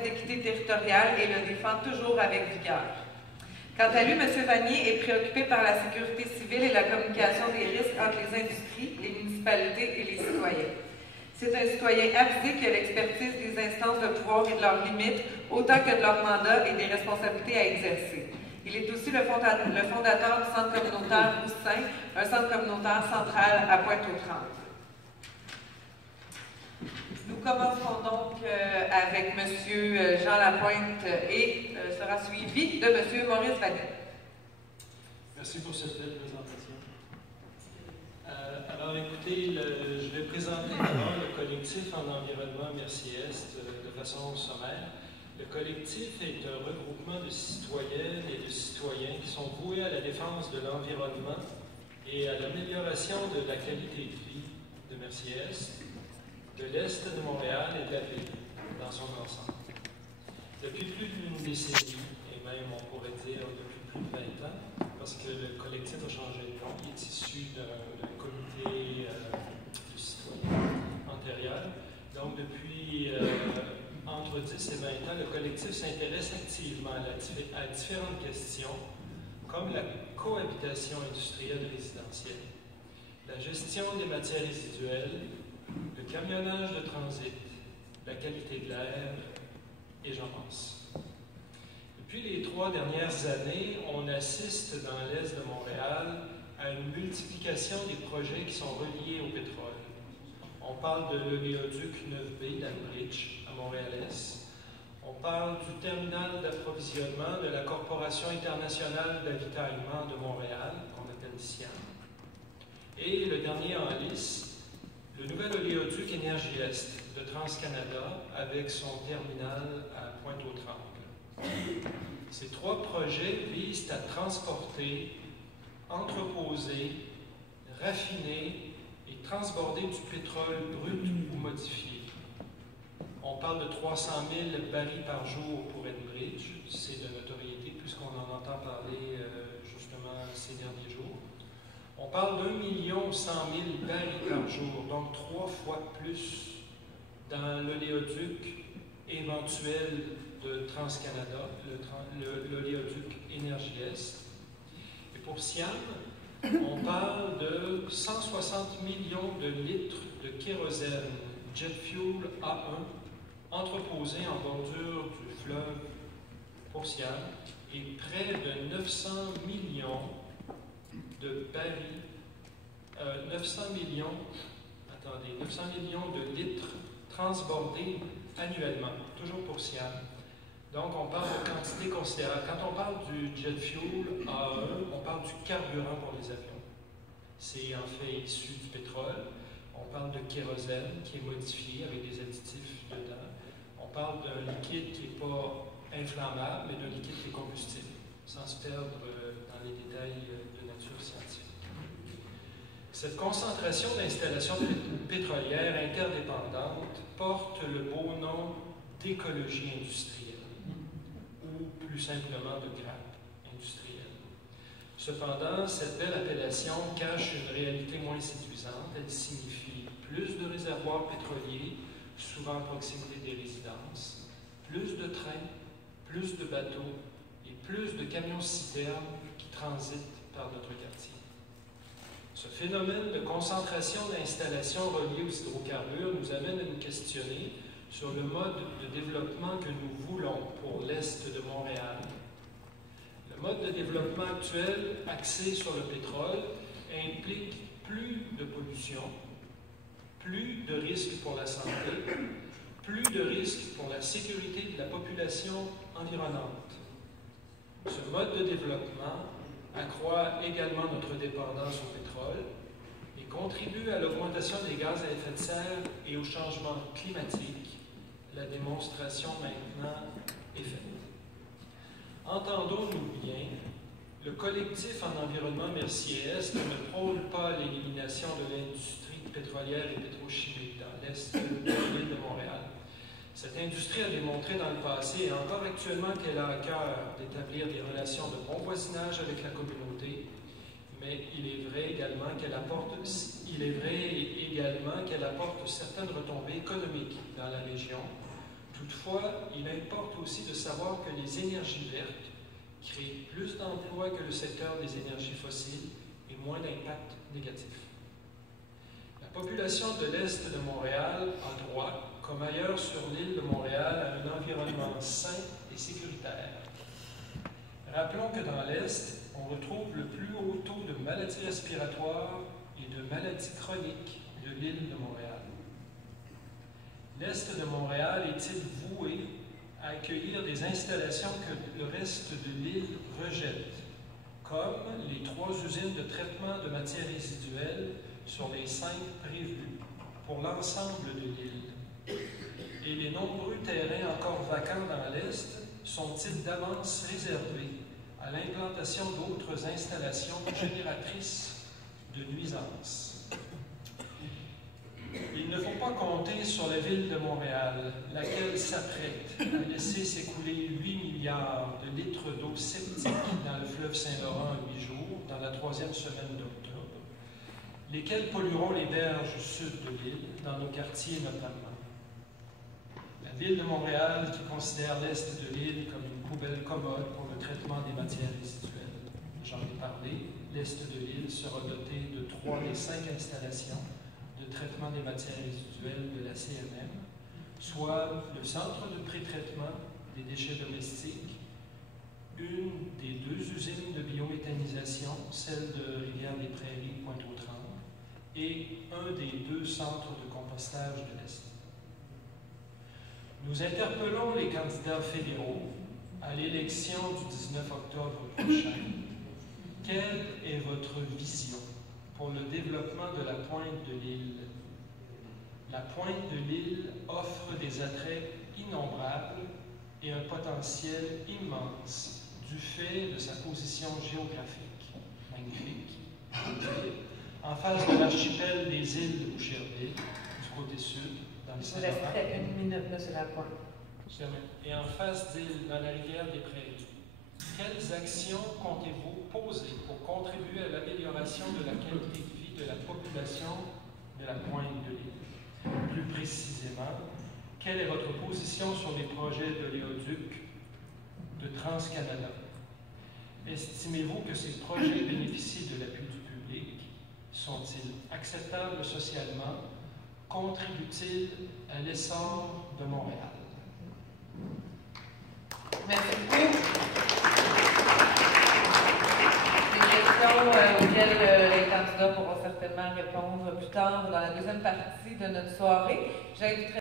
concept d'équité territoriale et le défend toujours avec vigueur. Quant à lui, M. Vanier est préoccupé par la sécurité civile et la communication des risques entre les industries, les municipalités et les citoyens. C'est un citoyen avisé qui a l'expertise des instances de pouvoir et de leurs limites, autant que de leur mandat et des responsabilités à exercer. Il est aussi le fondateur du centre communautaire Roussin, un centre communautaire central à Pointe-aux-Trembles. Nous commencerons donc avec M. Jean Lapointe et sera suivi de M. Maurice Vanier. Merci pour cette belle présentation. Alors écoutez, je vais présenter d'abord le collectif en environnement Merci-Est de façon sommaire. Le collectif est un regroupement de citoyennes et de citoyens qui sont voués à la défense de l'environnement et à l'amélioration de la qualité de vie de Merci-Est, de l'Est de Montréal et de la ville dans son ensemble. Depuis plus d'une décennie, et même on pourrait dire depuis plus de 20 ans, parce que le collectif a changé de nom, il est issu d'un comité de citoyens antérieur. Donc depuis entre 10 et 20 ans, le collectif s'intéresse activement à différentes questions, comme la cohabitation industrielle résidentielle, la gestion des matières résiduelles, le camionnage de transit, la qualité de l'air, et j'en passe. Depuis les 3 dernières années, on assiste dans l'Est de Montréal à une multiplication des projets qui sont reliés au pétrole. On parle de l'oléoduc 9B d'Anbridge à Montréal-Est. On parle du terminal d'approvisionnement de la Corporation internationale d'avitaillement de Montréal, qu'on appelle CIAM. Et le dernier en lice, le nouvel oléoduc Énergie-Est de TransCanada avec son terminal à Pointe-aux-Trembles. Ces 3 projets visent à transporter, entreposer, raffiner et transborder du pétrole brut ou modifié. On parle de 300 000 barils par jour pour Enbridge, c'est de notoriété puisqu'on en entend parler justement ces derniers jours. On parle d'1 100 000 barils par jour, donc 3 fois plus dans l'oléoduc éventuel de TransCanada, l'oléoduc Énergie-Est. Et pour Siam, on parle de 160 millions de litres de kérosène, jet fuel A1, entreposé en bordure du fleuve pour Siam, et près de 900 millions de barils, 900 millions de litres transbordés annuellement, toujours pour Siam. Donc, on parle de quantité considérable. Quand on parle du jet fuel A1, on parle du carburant pour les avions. C'est en fait issu du pétrole. On parle de kérosène qui est modifié avec des additifs dedans. On parle d'un liquide qui n'est pas inflammable, mais d'un liquide qui est combustible, sans se perdre dans les détails de nature scientifique. Cette concentration d'installations pétrolières interdépendantes porte le beau nom d'écologie industrielle, ou plus simplement de grappe industrielle. Cependant, cette belle appellation cache une réalité moins séduisante. Elle signifie plus de réservoirs pétroliers, souvent à proximité des résidences, plus de trains, plus de bateaux et plus de camions-citernes qui transitent par notre quartier. Ce phénomène de concentration d'installations reliées aux hydrocarbures nous amène à nous questionner sur le mode de développement que nous voulons pour l'Est de Montréal. Le mode de développement actuel, axé sur le pétrole, implique plus de pollution, plus de risques pour la santé, plus de risques pour la sécurité de la population environnante. Ce mode de développement accroît également notre dépendance au pétrole et contribue à l'augmentation des gaz à effet de serre et au changement climatique. La démonstration maintenant est faite. Entendons-nous bien, le collectif en environnement Merci-Est ne prône pas l'élimination de l'industrie pétrolière et pétrochimique dans l'Est de l'île de Montréal. Cette industrie a démontré dans le passé et encore actuellement qu'elle a à cœur d'établir des relations de bon voisinage avec la communauté, mais il est vrai également qu'elle apporte certaines retombées économiques dans la région, Toutefois, il importe aussi de savoir que les énergies vertes créent plus d'emplois que le secteur des énergies fossiles et moins d'impact négatif. La population de l'Est de Montréal a droit, comme ailleurs sur l'île de Montréal, à un environnement sain et sécuritaire. Rappelons que dans l'Est, on retrouve le plus haut taux de maladies respiratoires et de maladies chroniques de l'île de Montréal. L'Est de Montréal est-il voué à accueillir des installations que le reste de l'île rejette, comme les 3 usines de traitement de matières résiduelles sur les 5 prévues pour l'ensemble de l'île? Et les nombreux terrains encore vacants dans l'Est sont-ils d'avance réservés à l'implantation d'autres installations génératrices de nuisances? Il ne faut pas compter sur la Ville de Montréal, laquelle s'apprête à laisser s'écouler 8 milliards de litres d'eau septique dans le fleuve Saint-Laurent en 8 jours, dans la 3e semaine d'octobre, lesquels pollueront les berges sud de l'île, dans nos quartiers notamment. La Ville de Montréal, qui considère l'Est de l'île comme une poubelle commode pour le traitement des matières résiduelles. J'en ai parlé, l'Est de l'île sera doté de 3 des 5 installations de traitement des matières résiduelles de la CMM, soit le centre de pré-traitement des déchets domestiques, une des 2 usines de biométhanisation, celle de Rivière-des-Prairies, Pointe-aux-Trembles, et un des 2 centres de compostage de l'Est. Nous interpellons les candidats fédéraux à l'élection du 19 octobre prochain. Quelle est votre vision pour le développement de la pointe de l'île? La pointe de l'île offre des attraits innombrables et un potentiel immense du fait de sa position géographique magnifique, en face de l'archipel des îles de Boucherville, du côté sud, dans le Saint-Laurent. Il vous resterait 1 minute, M. Lapointe. Et en face d'île, dans la rivière des Prairies. Quelles actions comptez-vous poser pour contribuer à l'amélioration de la qualité de vie de la population de la pointe de l'île? Plus précisément, quelle est votre position sur les projets d'oléoduc de TransCanada? Estimez-vous que ces projets bénéficient de l'appui du public? Sont-ils acceptables socialement? Contribuent-ils à l'essor de Montréal? Merci beaucoup. Des questions auxquelles les candidats pourront certainement répondre plus tard dans la deuxième partie de notre soirée. J'inviterai